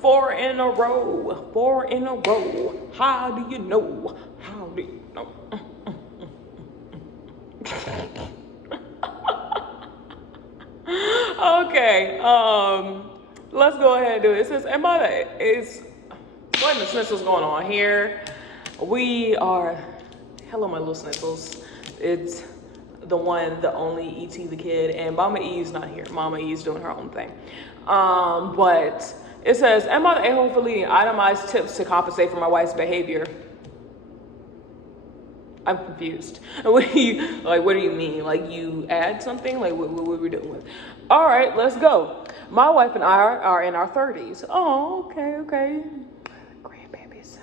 Four in a row. Four in a row. How do you know? How do you know? Okay. Let's go ahead and do it. It says, what in the snizzles going on here? We are, hello my little snizzles. It's the one, the only E.T. the kid, and Mama E's not here. Mama E's doing her own thing. But it says, am I the a-hole for leading itemized tips to compensate for my wife's behavior? I'm confused. What do you mean? Like you add something? Like what we're doing with? All right, let's go. My wife and I are in our 30s. Oh, okay. Grandbabies.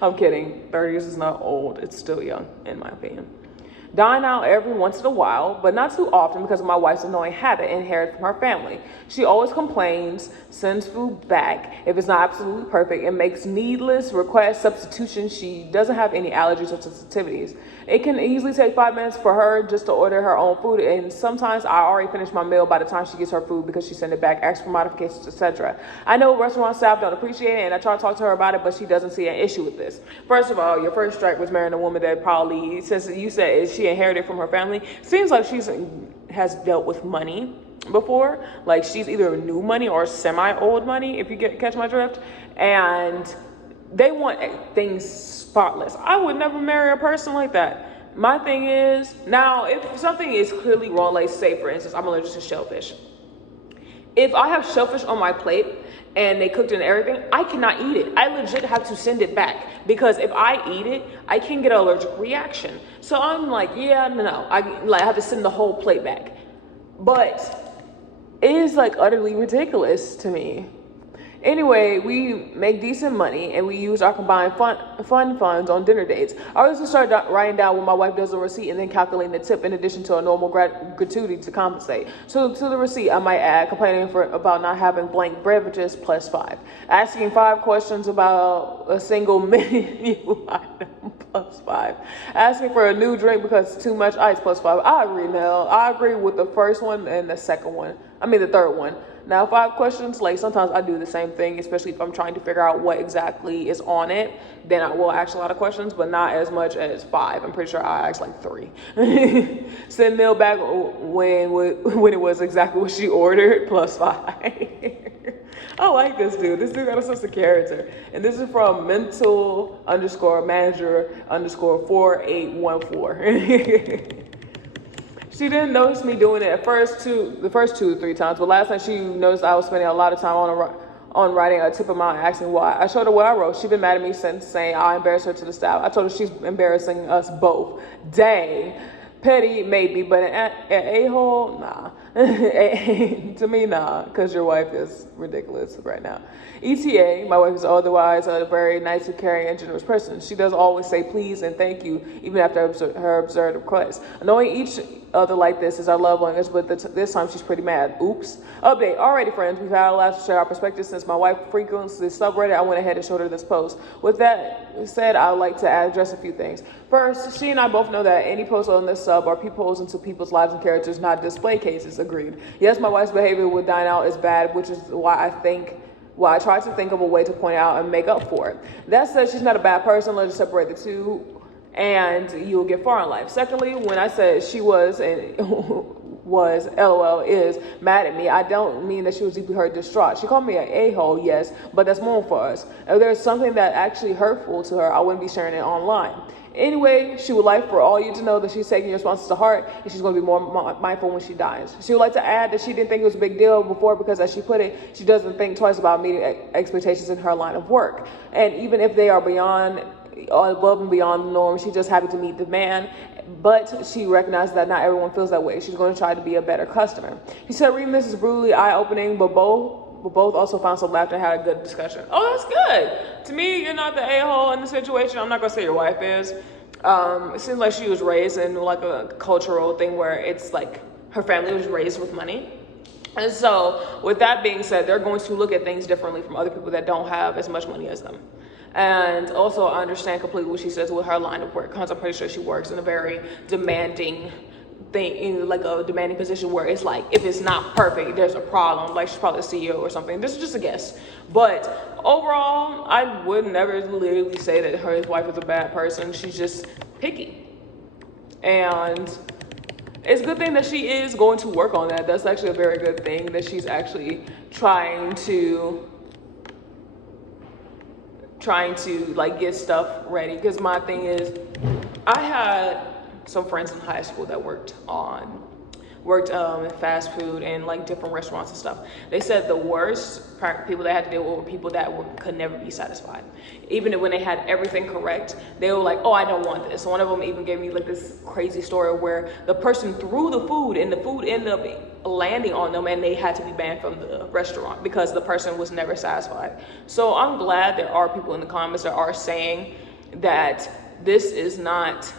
I'm kidding. 30s is not old. It's still young, in my opinion. Dine out every once in a while, but not too often because of my wife's annoying habit inherited from her family. She always complains, sends food back if it's not absolutely perfect, and makes needless requests, substitutions. She doesn't have any allergies or sensitivities. It can easily take 5 minutes for her just to order her own food, and sometimes I already finish my meal by the time she gets her food because she sent it back, asks for modifications, etc. I know restaurant staff don't appreciate it, and I try to talk to her about it, but she doesn't see an issue with this. First of all, your first strike was marrying a woman that probably, since you said she inherited from her family, seems like has dealt with money before. Like she's either new money or semi-old money, if you catch my drift. And they want things spotless. I would never marry a person like that. My thing is, now if something is clearly wrong, like say for instance, I'm allergic to shellfish. If I have shellfish on my plate and they cooked it and everything, I cannot eat it. I legit have to send it back because if I eat it, I can get an allergic reaction. So I'm like, yeah, no. I have to send the whole plate back. But it is like utterly ridiculous to me. Anyway, we make decent money and we use our combined funds on dinner dates. I always start writing down when my wife does a receipt and then calculating the tip in addition to a normal gratuity to compensate. So to the receipt, I might add complaining about not having blank beverages +5. Asking 5 questions about a single menu item +5. Asking for a new drink because it's too much ice +5. I agree, Nell. I agree with the first one and the third one. Now, 5 questions, like sometimes I do the same thing, especially if I'm trying to figure out what exactly is on it. Then I will ask a lot of questions, but not as much as 5. I'm pretty sure I asked like 3. Send meal back when it was exactly what she ordered +5. I like this dude. This dude got a sense of character. And this is from mental_manager_4814. She didn't notice me doing it the first 2 or 3 times, but last time she noticed I was spending a lot of time on writing a tip amount and asking why. I showed her what I wrote. She's been mad at me since, saying I embarrassed her to the staff. I told her she's embarrassing us both. Dang. Petty, maybe, but an a-hole, nah. To me, nah, because your wife is ridiculous right now. ETA, my wife is otherwise a very nice, caring, and generous person. She does always say please and thank you, even after her absurd requests. Knowing each other like this is our love language, but this time she's pretty mad. Oops. Update. Alrighty, friends, we've had a lot to share our perspectives since my wife frequents this subreddit. I went ahead and showed her this post. With that said, I would like to address a few things. First, she and I both know that any posts on this sub are peepholes into people's lives and characters, not display cases. Agreed. Yes, my wife's behavior with dine out is bad, which is why I try to think of a way to point out and make up for it. That said, she's not a bad person. Let's just separate the two, and you'll get far in life. Secondly, when I said she was LOL is mad at me, I don't mean that she was deeply hurt, distraught. She called me an a-hole, yes, but that's normal for us. If there's something that actually hurtful to her, I wouldn't be sharing it online. Anyway, she would like for all you to know that she's taking your responses to heart and she's going to be more mindful when she dies. She would like to add that she didn't think it was a big deal before because, as she put it, she doesn't think twice about meeting expectations in her line of work. And even if they are above and beyond the norm, she's just happy to meet the man. But she recognizes that not everyone feels that way. She's going to try to be a better customer. She said reading this is brutally eye-opening, but both also found some laughter and had a good discussion. Oh, that's good. To me, you're not the a-hole in the situation. I'm not going to say your wife is. It seems like she was raised in like a cultural thing where it's like her family was raised with money. And so with that being said, they're going to look at things differently from other people that don't have as much money as them. And also I understand completely what she says with her line of work, because I'm pretty sure she works in a very demanding thing in like a demanding position where it's like if it's not perfect, there's a problem. Like she's probably the CEO or something. This is just a guess. But overall, I would never literally say that his wife is a bad person. She's just picky. And it's a good thing that she is going to work on that. That's actually a very good thing that she's actually trying to like get stuff ready. Because my thing is, I had some friends in high school that worked in fast food and like different restaurants and stuff. They said the worst people they had to deal with were people that could never be satisfied. Even when they had everything correct, they were like, oh, I don't want this. One of them even gave me like this crazy story where the person threw the food and the food ended up landing on them and they had to be banned from the restaurant because the person was never satisfied. So I'm glad there are people in the comments that are saying that this is not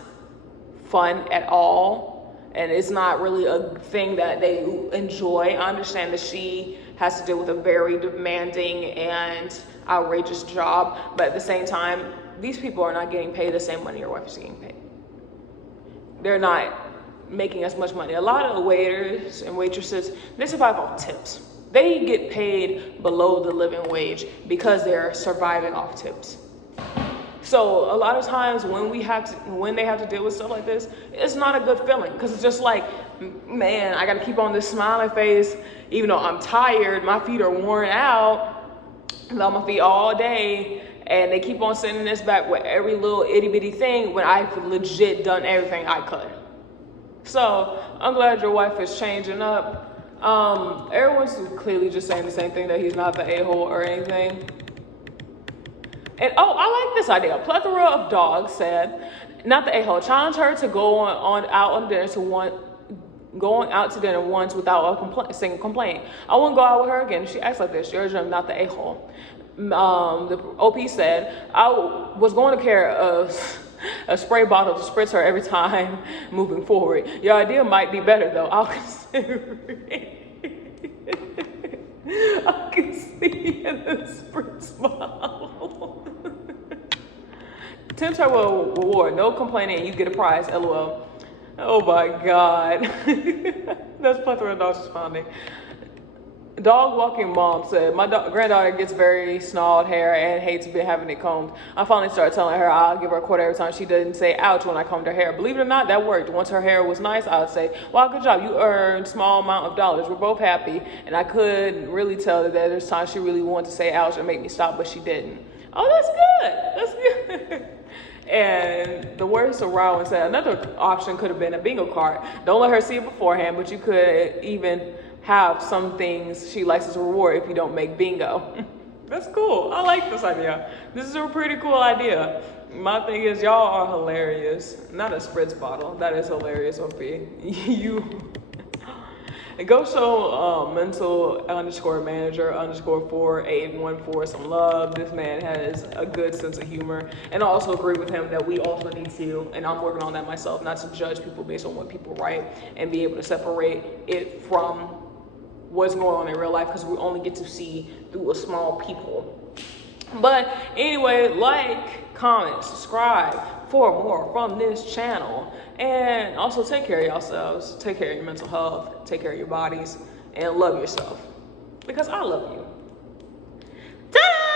fun at all. And it's not really a thing that they enjoy. I understand that she has to deal with a very demanding and outrageous job, but at the same time, these people are not getting paid the same money your wife is getting paid. They're not making as much money. A lot of waiters and waitresses, they survive off tips. They get paid below the living wage because they're surviving off tips. So a lot of times when they have to deal with stuff like this, it's not a good feeling because it's just like, man, I got to keep on this smiling face, even though I'm tired, my feet are worn out, I'm on my feet all day, and they keep on sending this back with every little itty bitty thing when I've legit done everything I could. So I'm glad your wife is changing up. Everyone's clearly just saying the same thing, that he's not the a-hole or anything. And oh, I like this idea. A plethora of dogs said, not the a-hole, challenge her to go going out to dinner once without a single complaint. I won't go out with her again. She acts like this. You're not the a-hole. The OP said, I was going to carry a spray bottle to spritz her every time moving forward. Your idea might be better though. I'll consider it. I can see in the spritz bottle. Tempt her with a reward. No complaining, you get a prize. LOL. Oh my God. That's plethora of dogs responding. Dog walking mom said, my granddaughter gets very snarled hair and hates having it combed. I finally started telling her I'll give her a quarter every time she didn't say ouch when I combed her hair. Believe it or not, that worked. Once her hair was nice, I would say, wow, good job. You earned a small amount of dollars. We're both happy. And I could really tell that there's times she really wanted to say ouch and make me stop, but she didn't. Oh, that's good. That's good. And the words of Rowan said, another option could have been a bingo card. Don't let her see it beforehand, but you could even have some things she likes as a reward if you don't make bingo. That's cool. I like this idea. This is a pretty cool idea. My thing is, y'all are hilarious. Not a spritz bottle. That is hilarious, OP. You. Go show mental _manager _4814 some love. This man has a good sense of humor. And I also agree with him that we also need to, and I'm working on that myself, not to judge people based on what people write and be able to separate it from what's going on in real life, because we only get to see through a small people. But anyway, like, comment, subscribe for more from this channel. And also take care of yourselves, take care of your mental health, take care of your bodies, and love yourself. Because I love you. Ta-da!